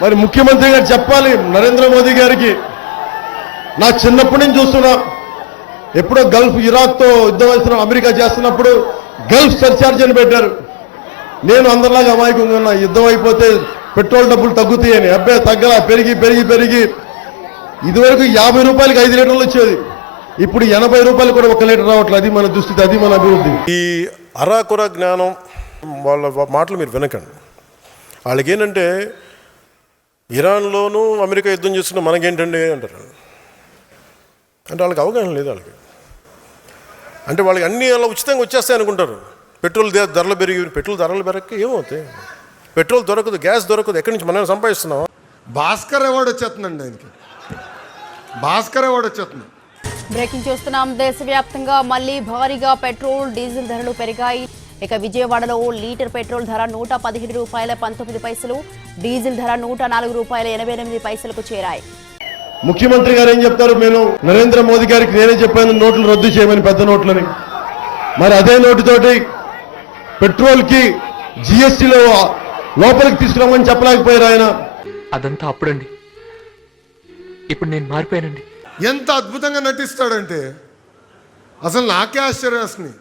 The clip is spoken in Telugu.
మరి ముఖ్యమంత్రి గారు చెప్పాలి నరేంద్ర మోదీ గారికి. నా చిన్నప్పటి నుంచి చూస్తున్నా, ఎప్పుడో గల్ఫ్ ఇరాక్తో యుద్ధం వేస్తున్న అమెరికా చేస్తున్నప్పుడు గల్ఫ్ సర్చార్జ్ అని పెట్టారు. నేను అందరిలాగా అమాయకంగా ఉన్నా, యుద్ధం అయిపోతే పెట్రోల్ డబ్బులు తగ్గుతాయని. అబ్బాయి తగ్గలా, పెరిగి పెరిగి పెరిగి ఇదివరకు 50 రూపాయలకి 5 లీటర్లు వచ్చేది, ఇప్పుడు 80 రూపాయలు కూడా 1 లీటర్ రావట్లేదు. అది మన దుస్థితి, అది మన అభివృద్ధి. ఈ అరాకొర జ్ఞానం వాళ్ళ మాటలు మీరు వినకండి. వాళ్ళకి ఏంటంటే ఇరాన్లోనూ అమెరికా యుద్ధం చేస్తున్న మనకేంటండి అంటారు. అంటే వాళ్ళకి అవగాహన లేదు. వాళ్ళకి అంటే వాళ్ళకి అన్నీ అలా ఉచితంగా వచ్చేస్తాయి అనుకుంటారు. పెట్రోల్ ధరలు పెరగక ఏమవుతాయి? పెట్రోల్ దొరకదు, గ్యాస్ దొరకదు, ఎక్కడి నుంచి మనం సంపాదిస్తున్నాం. భాస్కర్ అవార్డు వచ్చేస్తుందండి ఆయనకి, భాస్కర్ అవార్డు వచ్చేస్తుంది. బ్రేకింగ్ చూస్తున్నాం. దేశవ్యాప్తంగా మళ్లీ భారీగా పెట్రోల్ డీజిల్ ధరలు పెరిగాయి. ఇక విజయవాడలో లీటర్ పెట్రోల్ ధర 117 రూపాయల 19 పైసలు, డీజిల్ ధర 104 రూపాయల 88 పైసలకు చేరాయి. ముఖ్యమంత్రి గారు ఏం చెప్తారు? నేను నరేంద్ర మోదీ గారికి నేనే చెప్పాను నోట్లు రద్దు చేయమని, పెద్ద నోట్లని. మరి అదే నోటుతోటి పెట్రోల్కి జిఎస్టీలో లోపలికి తీసుకురామని చెప్పలేకపోయారు ఆయన. అదంతా అప్పుడండి, ఇప్పుడు నేను మారిపోయానండి. ఎంత అద్భుతంగా నటిస్తాడంటే అసలు నాకే ఆశ్చర్యం వేస్తుంది.